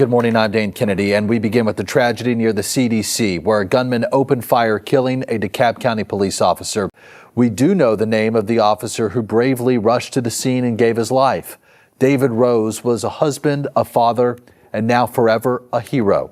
Good morning, I'm Dane Kennedy, and we begin with the tragedy near the CDC, where a gunman opened fire, killing a DeKalb County police officer. We do know the name of the officer who bravely rushed to the scene and gave his life. David Rose was a husband, a father, and now forever a hero.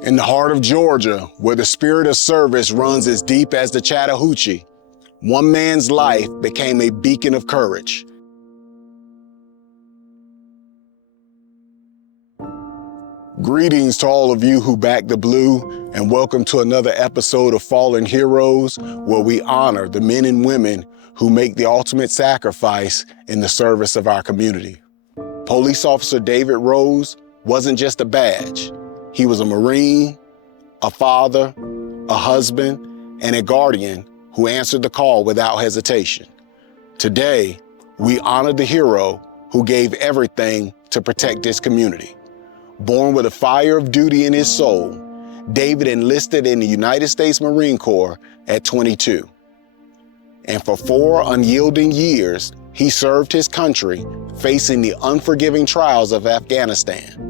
In the heart of Georgia, where the spirit of service runs as deep as the Chattahoochee, one man's life became a beacon of courage. Greetings to all of you who back the blue, and welcome to another episode of Fallen Heroes, where we honor the men and women who make the ultimate sacrifice in the service of our community. Police Officer David Rose wasn't just a badge. He was a Marine, a father, a husband, and a guardian who answered the call without hesitation. Today, we honor the hero who gave everything to protect his community. Born with a fire of duty in his soul, David enlisted in the United States Marine Corps at 22. And for 4 unyielding years, he served his country, facing the unforgiving trials of Afghanistan.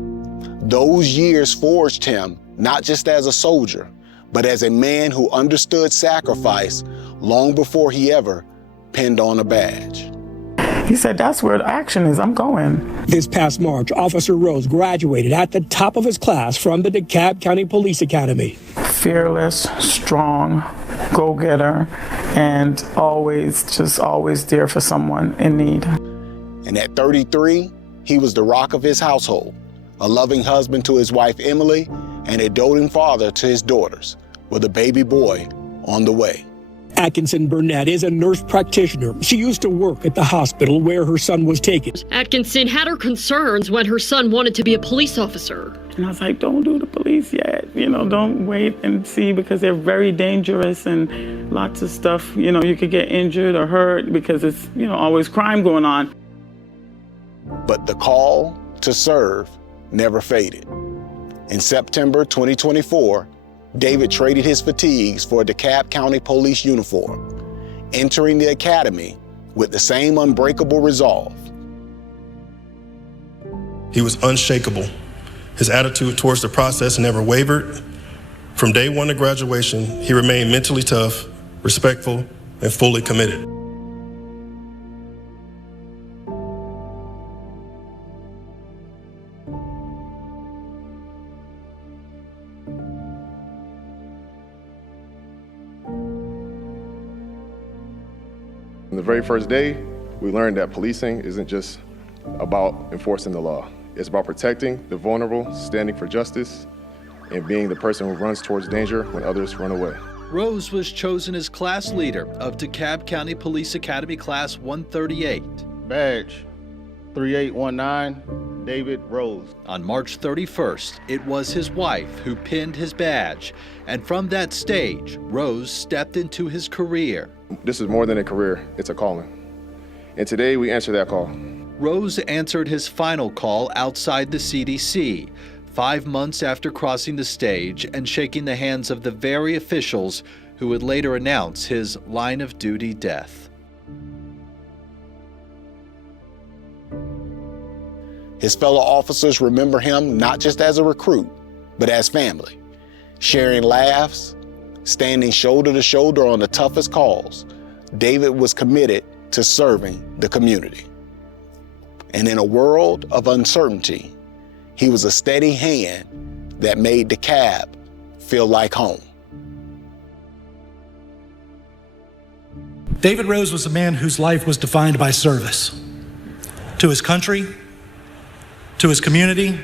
Those years forged him not just as a soldier, but as a man who understood sacrifice long before he ever pinned on a badge. He said, "That's where the action is. I'm going." This past March, Officer Rose graduated at the top of his class from the DeKalb County Police Academy. Fearless, strong, go-getter, and always there for someone in need. And at 33, he was the rock of his household, a loving husband to his wife, Emily, and a doting father to his daughters, with a baby boy on the way. Atkinson Burnett is a nurse practitioner. She used to work at the hospital where her son was taken. Atkinson had her concerns when her son wanted to be a police officer. And I was like, don't do the police yet. Don't wait and see, because they're very dangerous and lots of stuff. You could get injured or hurt because it's, always crime going on. But the call to serve never faded. In September 2024, David traded his fatigues for a DeKalb County Police uniform, entering the academy with the same unbreakable resolve. He was unshakable. His attitude towards the process never wavered. From day one to graduation, he remained mentally tough, respectful, and fully committed. On the very first day, we learned that policing isn't just about enforcing the law. It's about protecting the vulnerable, standing for justice, and being the person who runs towards danger when others run away. Rose was chosen as class leader of DeKalb County Police Academy Class 138. Badge 3819, David Rose. On March 31st, it was his wife who pinned his badge, and from that stage, Rose stepped into his career. This is more than a career, it's a calling. And today we answer that call. Rose answered his final call outside the CDC, 5 months after crossing the stage and shaking the hands of the very officials who would later announce his line of duty death. His fellow officers remember him not just as a recruit, but as family, sharing laughs, standing shoulder to shoulder on the toughest calls. David was committed to serving the community. And in a world of uncertainty, he was a steady hand that made DeKalb feel like home. David Rose was a man whose life was defined by service to his country, to his community,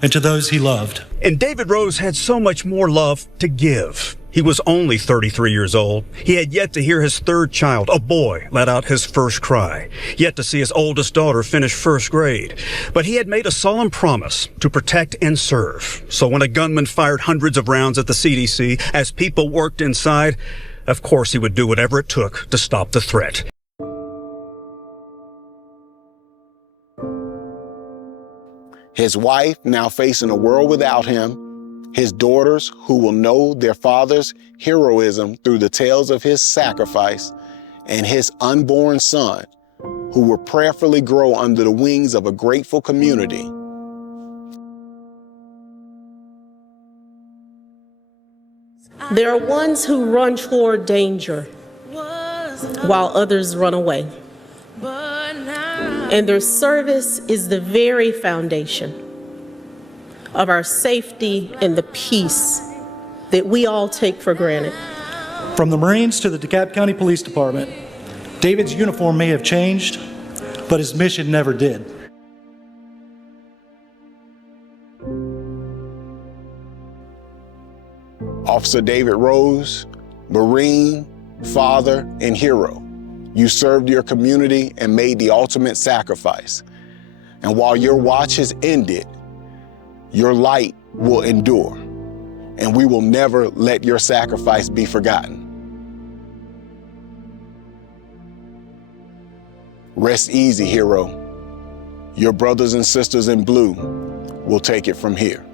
and to those he loved. And David Rose had so much more love to give. He was only 33 years old. He had yet to hear his third child, a boy, let out his first cry, yet to see his oldest daughter finish first grade. But he had made a solemn promise to protect and serve. So when a gunman fired hundreds of rounds at the CDC, as people worked inside, of course he would do whatever it took to stop the threat. His wife, now facing a world without him, his daughters, who will know their father's heroism through the tales of his sacrifice, and his unborn son, who will prayerfully grow under the wings of a grateful community. There are ones who run toward danger while others run away. And their service is the very foundation of our safety and the peace that we all take for granted. From the Marines to the DeKalb County Police Department, David's uniform may have changed, but his mission never did. Officer David Rose, Marine, father, and hero. You served your community and made the ultimate sacrifice. And while your watch has ended, your light will endure, and we will never let your sacrifice be forgotten. Rest easy, hero. Your brothers and sisters in blue will take it from here.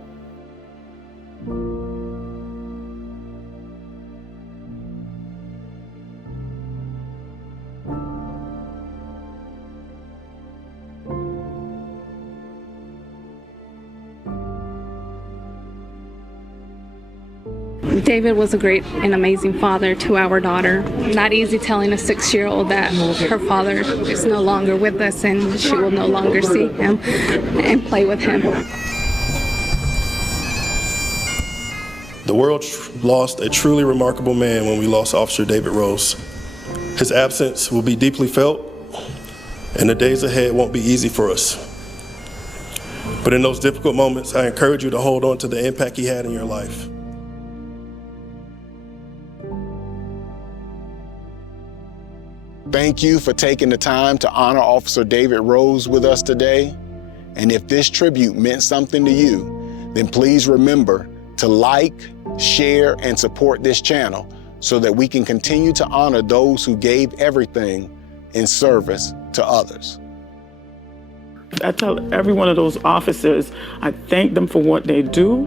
David was a great and amazing father to our daughter. Not easy telling a 6-year-old that her father is no longer with us and she will no longer see him and play with him. The world lost a truly remarkable man when we lost Officer David Rose. His absence will be deeply felt, and the days ahead won't be easy for us. But in those difficult moments, I encourage you to hold on to the impact he had in your life. Thank you for taking the time to honor Officer David Rose with us today. And if this tribute meant something to you, then please remember to like, share, and support this channel so that we can continue to honor those who gave everything in service to others. I tell every one of those officers, I thank them for what they do.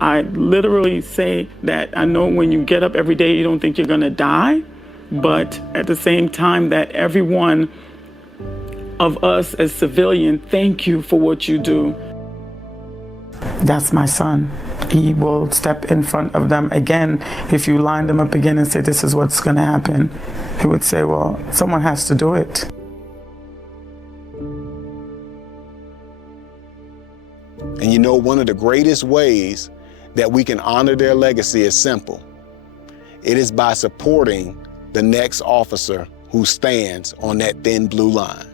I literally say that I know when you get up every day, you don't think you're gonna die. But at the same time, that every one of us as civilians, thank you for what you do. That's my son. He will step in front of them again. If you line them up again and say, this is what's going to happen, he would say, well, someone has to do it. And you know, one of the greatest ways that we can honor their legacy is simple. It is by supporting the next officer who stands on that thin blue line.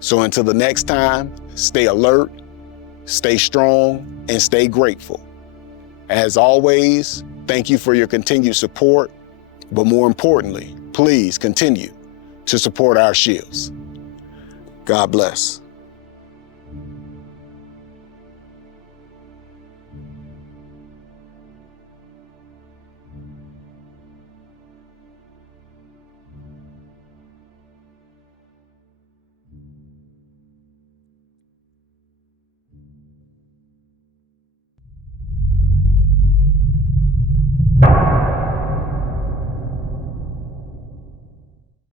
So until the next time, stay alert, stay strong, and stay grateful. As always, thank you for your continued support, but more importantly, please continue to support our shields. God bless.